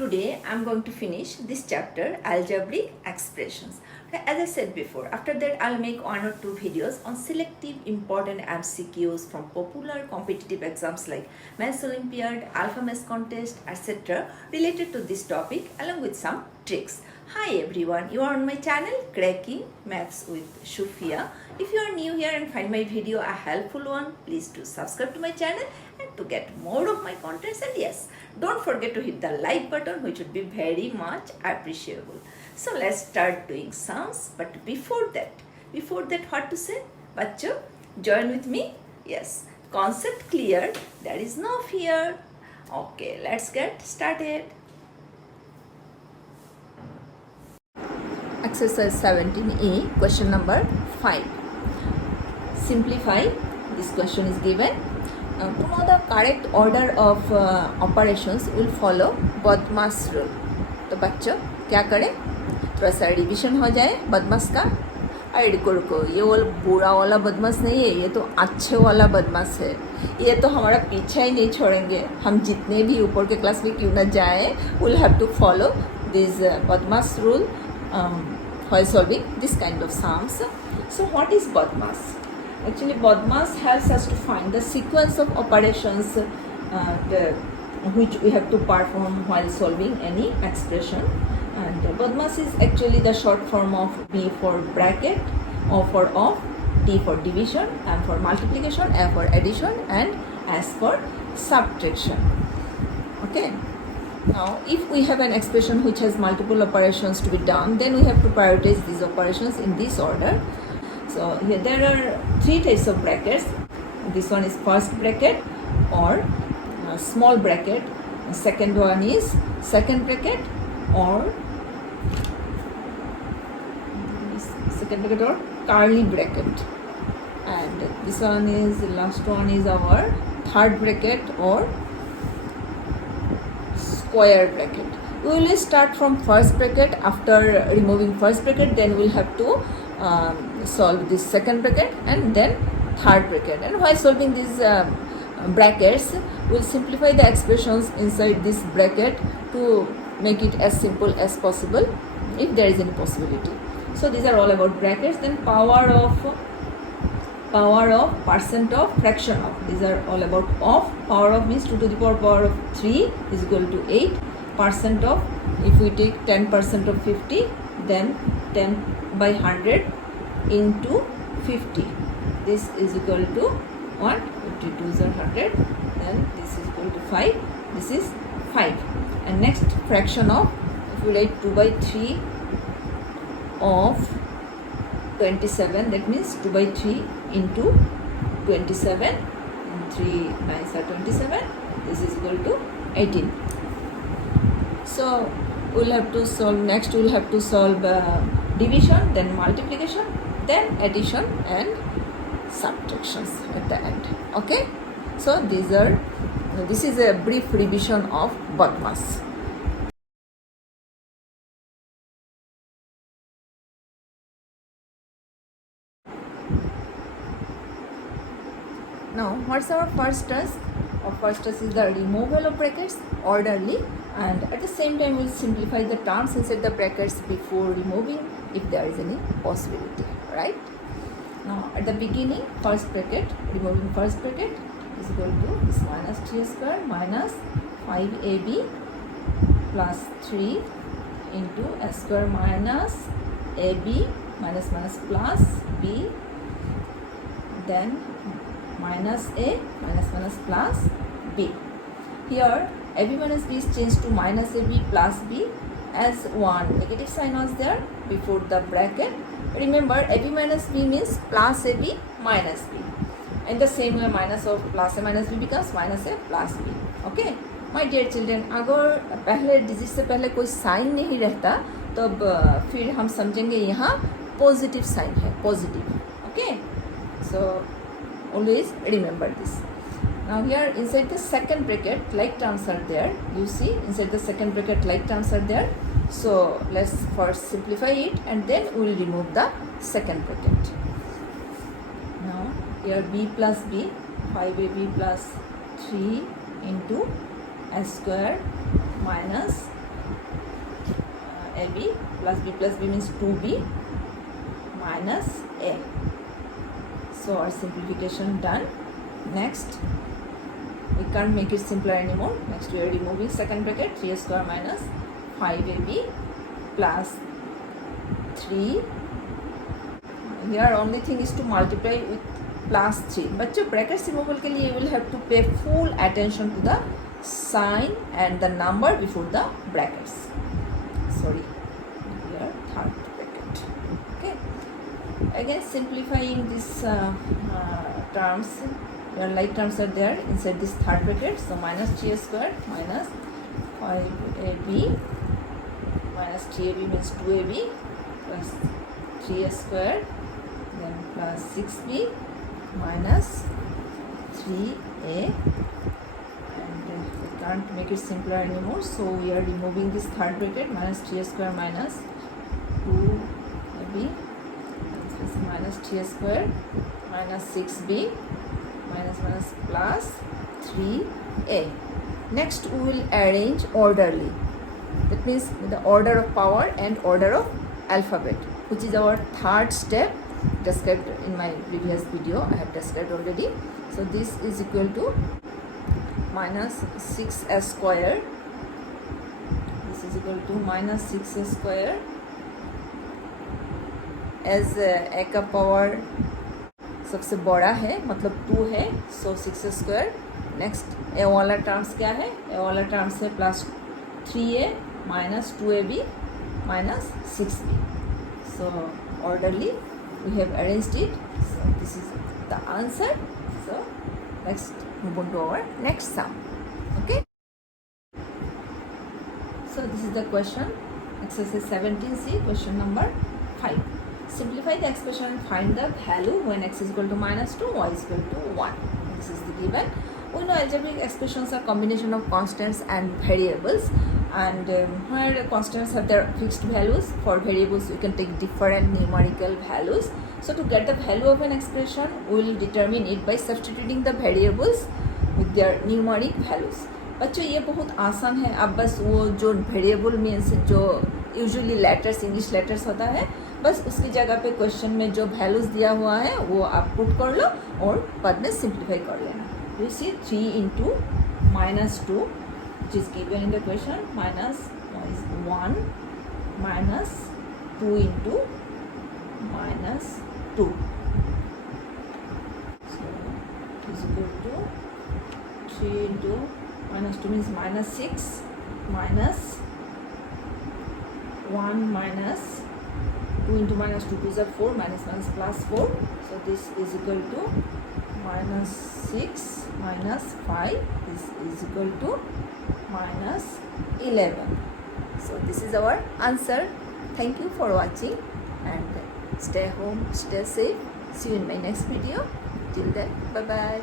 Today I'm going to finish this chapter, algebraic expressions. As I said before, after that I'll make one or two videos on selective important MCQs from popular competitive exams like Maths Olympiad, Alpha Maths Contest, etc. related to this topic along with some tricks. Hi everyone, you are on my channel Cracking Maths with Shufia. If you are new here and find my video a helpful one, please do subscribe to my channel and to get more of my contents, and yes, don't forget to hit the like button, which would be very much appreciable. So let's start doing sums, but before that what to say? Bachcho, join with me. Yes, concept clear, there is no fear. Okay, let's get started. Exercise 17A, question number 5. Simplify. This question is given. To know the correct order of operations will follow बदमाश rule. तो बच्चों क्या करें? थोड़ा सा revision हो जाए बदमाश का। अरे रुको, ये वो बुरा वाला बदमाश नहीं है, ये तो अच्छे वाला बदमाश है। ये तो हमारा पीछा ही नहीं छोड़ेंगे, हम जितने भी ऊपर के क्लास में क्यों ना जाए, we'll have to follow this बदमाश rule while solving this kind of sums. So what is बदमाश? Actually, BODMAS helps us to find the sequence of operations which we have to perform while solving any expression. And BODMAS is actually the short form of B for bracket, O for off, D for division, M for multiplication, F for addition, and S for subtraction. Okay. Now, if we have an expression which has multiple operations to be done, then we have to prioritize these operations in this order. So here there are three types of brackets. This one is first bracket or small bracket. Second one is second bracket or curly bracket. And this one is, last one is our third bracket or square bracket. We will start from first bracket. After removing first bracket, then we'll have to solve this second bracket and then third bracket. And while solving these brackets, we'll simplify the expressions inside this bracket to make it as simple as possible if there is any possibility. So these are all about brackets. Then power of, percent of, fraction of. These are all about of. Power of means 2 to the power of 3 is equal to 8. Percent of, if we take 10% of 50, then 10 by 100 into 50. This is equal to 1, 52 are 100, then this is equal to 5, this is 5. And next, fraction of, if we write 2 by 3 of 27, that means 2 by 3 into 27, and 3 9s are 27, this is equal to 18. So we'll have to solve, next we'll have to solve division, then multiplication, then addition and subtractions at the end. Okay, so this is a brief revision of BODMAS. Now, what's our first task? Our first task is the removal of brackets orderly, and at the same time we'll simplify the terms inside the brackets before removing if there is any possibility, right? Now, at the beginning, first bracket, removing first bracket is equal to this minus 3 square minus 5ab plus 3 into s square minus ab minus minus plus b, then minus a minus minus plus b. Here ab minus b is changed to minus ab plus b as one negative sign was there before the bracket. Remember, ab minus b means plus ab minus b. In the same way, minus of plus a minus b becomes minus a plus b. Okay, my dear children, अगर पहले digit से पहले कोई sign नहीं रहता तब फिर हम समझेंगे यहाँ पॉजिटिव साइन है, positive. Okay, so always remember this. Now here inside the second bracket like terms are there. You see inside the second bracket like terms are there. So let's first simplify it and then we will remove the second bracket. Now here b plus b, 5ab plus 3 into s square minus AB plus B means 2B minus A. So our simplification done. Next, we can't make it simpler anymore. Next we are removing second bracket, 3 square minus 5AB plus 3. Here only thing is to multiply with plus 3. बच्चों brackets removal के लिए you will have to pay full attention to the sign and the number before the brackets. Sorry, here third bracket. Okay. Again simplifying these terms. Your like terms are there inside this third bracket. So minus 3 square minus 5AB minus 3AB means 2AB plus 3 square then plus 6B minus 3A, and we can't make it simpler anymore, so we are removing this third bracket, minus 3 square minus 2AB minus 3 square minus 6B minus plus 3A. Next we will arrange orderly, that means the order of power and order of alphabet, which is our third step described in my previous video. I have described already. So this is equal to minus 6 square. This is equal to minus 6 square. As a का power सबसे बड़ा है मतलब 2 है, so 6 square. Next ए वाला terms क्या है? ए वाला टर्म्स है plus 3A minus 2AB minus 6B. So orderly we have arranged it. So this is the answer. So let's move on to our next sum. Okay. So this is the question. Exercise 17C, question number 5. Simplify the expression and find the value when x is equal to minus 2, y is equal to 1. This is the given. We know algebraic expressions are combination of constants and variables, and where constants have their fixed values, for variables we can take different numerical values. So to get the value of an expression, we will determine it by substituting the variables with their numeric values. बच्चों ये बहुत आसान है. आप बस वो जो variable means जो यूजुअली लेटर्स इंग्लिश लेटर्स होता है, बस उसकी जगह पे क्वेश्चन में जो वैल्यूज दिया हुआ है वो आप पुट कर लो और बाद में सिंप्लीफाई कर लेना. You see 3 into minus 2, which is given in the question, minus is 1 minus 2 into minus 2. So it is equal to 3 into minus 2 means minus 6 minus 1 minus 2 into minus 2 is 4, minus plus 4. So this is equal to minus 6 minus 5. This is equal to minus 11. So this is our answer. Thank you for watching and stay home, stay safe. See you in my next video. Till then, bye bye.